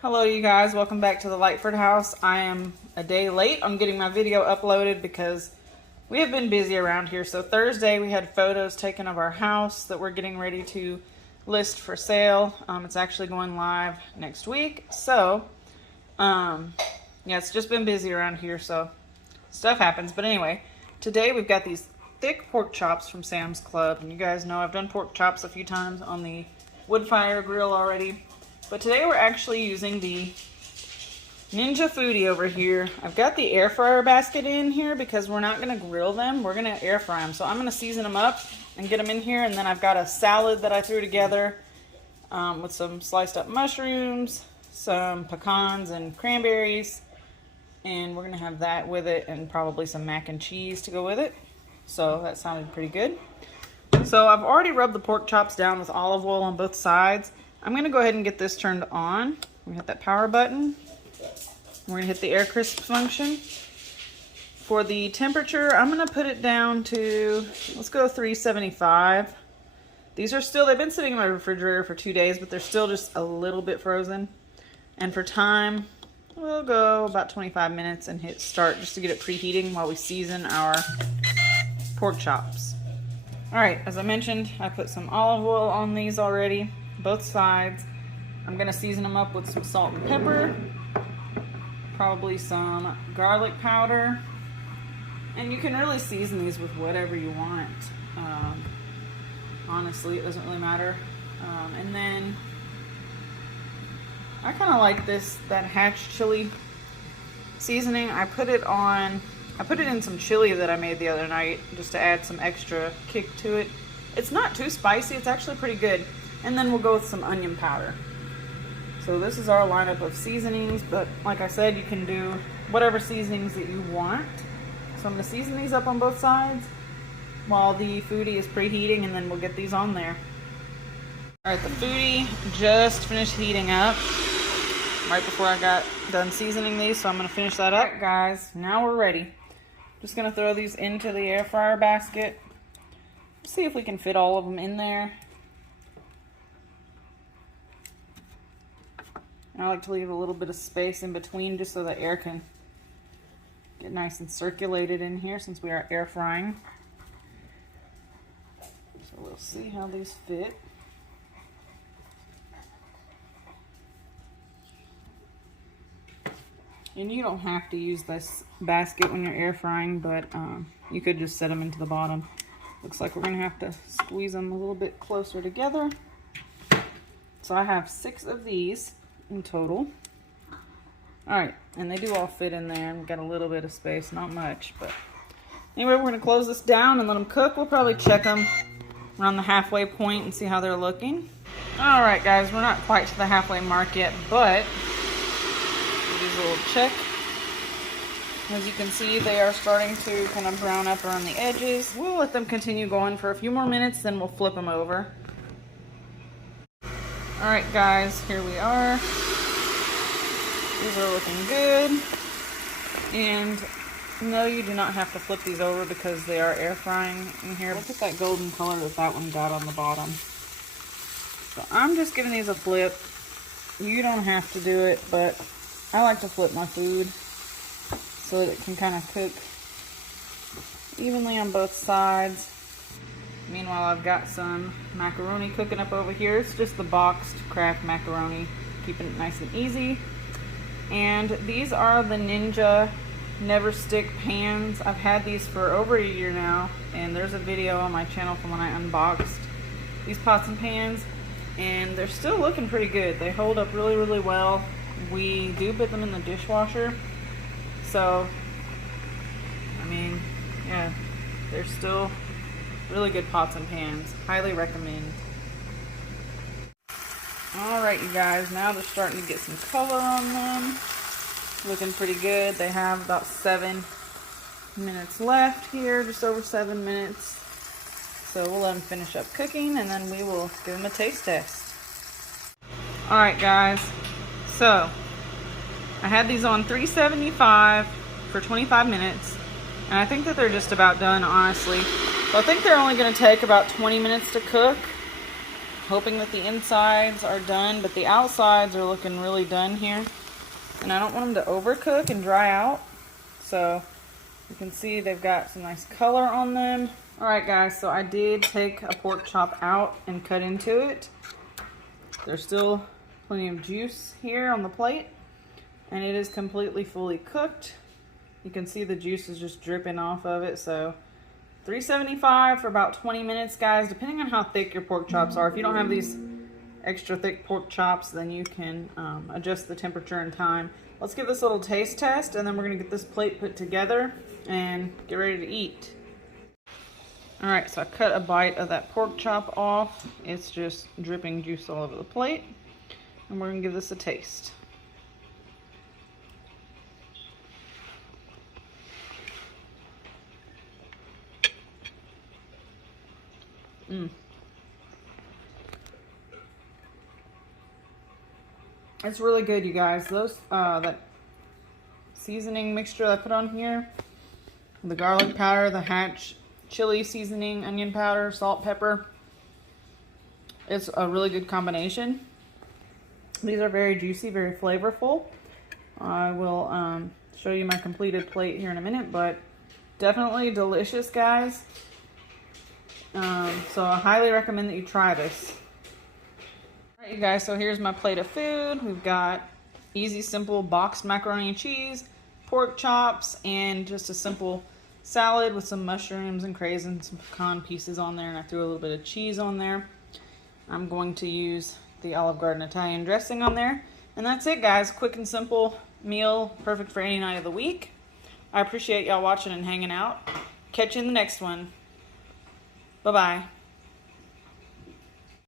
Hello you guys, welcome back to the Lightford house. I am a day late on getting my video uploaded because we have been busy around here. So Thursday we had photos taken of our house that we're getting ready to list for sale. It's actually going live next week. So yeah, it's just been busy around here, so stuff happens. But anyway, today we've got these thick pork chops from Sam's Club. And you guys know I've done pork chops a few times on the wood fire grill already. But today we're actually using the Ninja Foodi over here. I've got the air fryer basket in here because we're not going to grill them. We're going to air fry them. So I'm going to season them up and get them in here. And then I've got a salad that I threw together with some sliced up mushrooms, some pecans and cranberries. And we're going to have that with it and probably some mac and cheese to go with it. So that sounded pretty good. So I've already rubbed the pork chops down with olive oil on both sides. I'm going to go ahead and get this turned on. We're going to hit that power button. We're going to hit the air crisp function. For the temperature, I'm going to put it down to, let's go 375. These are still, they've been sitting in my refrigerator for 2 days, but they're still just a little bit frozen. And for time, we'll go about 25 minutes and hit start just to get it preheating while we season our pork chops. All right, as I mentioned, I put some olive oil on these already. Both sides. I'm going to season them up with some salt and pepper, probably some garlic powder, and you can really season these with whatever you want. Honestly, it doesn't really matter. And then I kind of like that Hatch chili seasoning. I put it in some chili that I made the other night just to add some extra kick to it. It's not too spicy, it's actually pretty good. And then we'll go with some onion powder. So this is our lineup of seasonings, but like I said, you can do whatever seasonings that you want. So I'm going to season these up on both sides while the Foodi is preheating, and then we'll get these on there. Alright, the Foodi just finished heating up right before I got done seasoning these, so I'm going to finish that up. Alright guys, now we're ready. Just going to throw these into the air fryer basket. See if we can fit all of them in there. I like to leave a little bit of space in between just so the air can get nice and circulated in here since we are air frying. So we'll see how these fit. And you don't have to use this basket when you're air frying, but you could just set them into the bottom. Looks like we're going to have to squeeze them a little bit closer together. So I have 6 of these in total. Alright, and they do all fit in there. We've got a little bit of space, not much, but anyway, we're going to close this down and let them cook. We'll probably check them around the halfway point and see how they're looking. Alright guys, we're not quite to the halfway mark yet, but these a little check. As you can see, they are starting to kind of brown up around the edges. We'll let them continue going for a few more minutes, then we'll flip them over. Alright guys, here we are. These are looking good. And no, you do not have to flip these over because they are air frying in here. Look at that golden color that one got on the bottom. So I'm just giving these a flip. You don't have to do it, but I like to flip my food so that it can kind of cook evenly on both sides. Meanwhile, I've got some macaroni cooking up over here. It's just the boxed Kraft macaroni, keeping it nice and easy. And these are the Ninja Never Stick pans. I've had these for over a year now, and there's a video on my channel from when I unboxed these pots and pans, and they're still looking pretty good. They hold up really, really well. We do put them in the dishwasher, so I mean, yeah, they're still really good pots and pans. Highly recommend. Alright you guys, now they're starting to get some color on them. Looking pretty good. They have about 7 minutes left here, just over 7 minutes. So we'll let them finish up cooking and then we will give them a taste test. Alright guys, so I had these on 375 for 25 minutes. And I think that they're just about done, honestly. So I think they're only going to take about 20 minutes to cook. hoping that the insides are done, but the outsides are looking really done here. And I don't want them to overcook and dry out. So you can see they've got some nice color on them. Alright guys, so I did take a pork chop out and cut into it. There's still plenty of juice here on the plate. And it is completely fully cooked. You can see the juice is just dripping off of it. So 375 for about 20 minutes, guys, depending on how thick your pork chops are. If you don't have these extra thick pork chops, then you can adjust the temperature and time. Let's give this a little taste test, and then we're gonna get this plate put together and get ready to eat. All right, so I cut a bite of that pork chop off. It's just dripping juice all over the plate. And we're gonna give this a taste. It's really good, you guys. Those that seasoning mixture that I put on here, the garlic powder, the Hatch chili seasoning, onion powder, salt, pepper. It's a really good combination. These are very juicy, very flavorful. I will show you my completed plate here in a minute, but definitely delicious, guys. So I highly recommend that you try this. Alright, you guys, so here's my plate of food. We've got easy, simple boxed macaroni and cheese, pork chops, and just a simple salad with some mushrooms and craisins, some pecan pieces on there, and I threw a little bit of cheese on there. I'm going to use the Olive Garden Italian dressing on there. And that's it, guys. Quick and simple meal, perfect for any night of the week. I appreciate y'all watching and hanging out. Catch you in the next one. Bye-bye.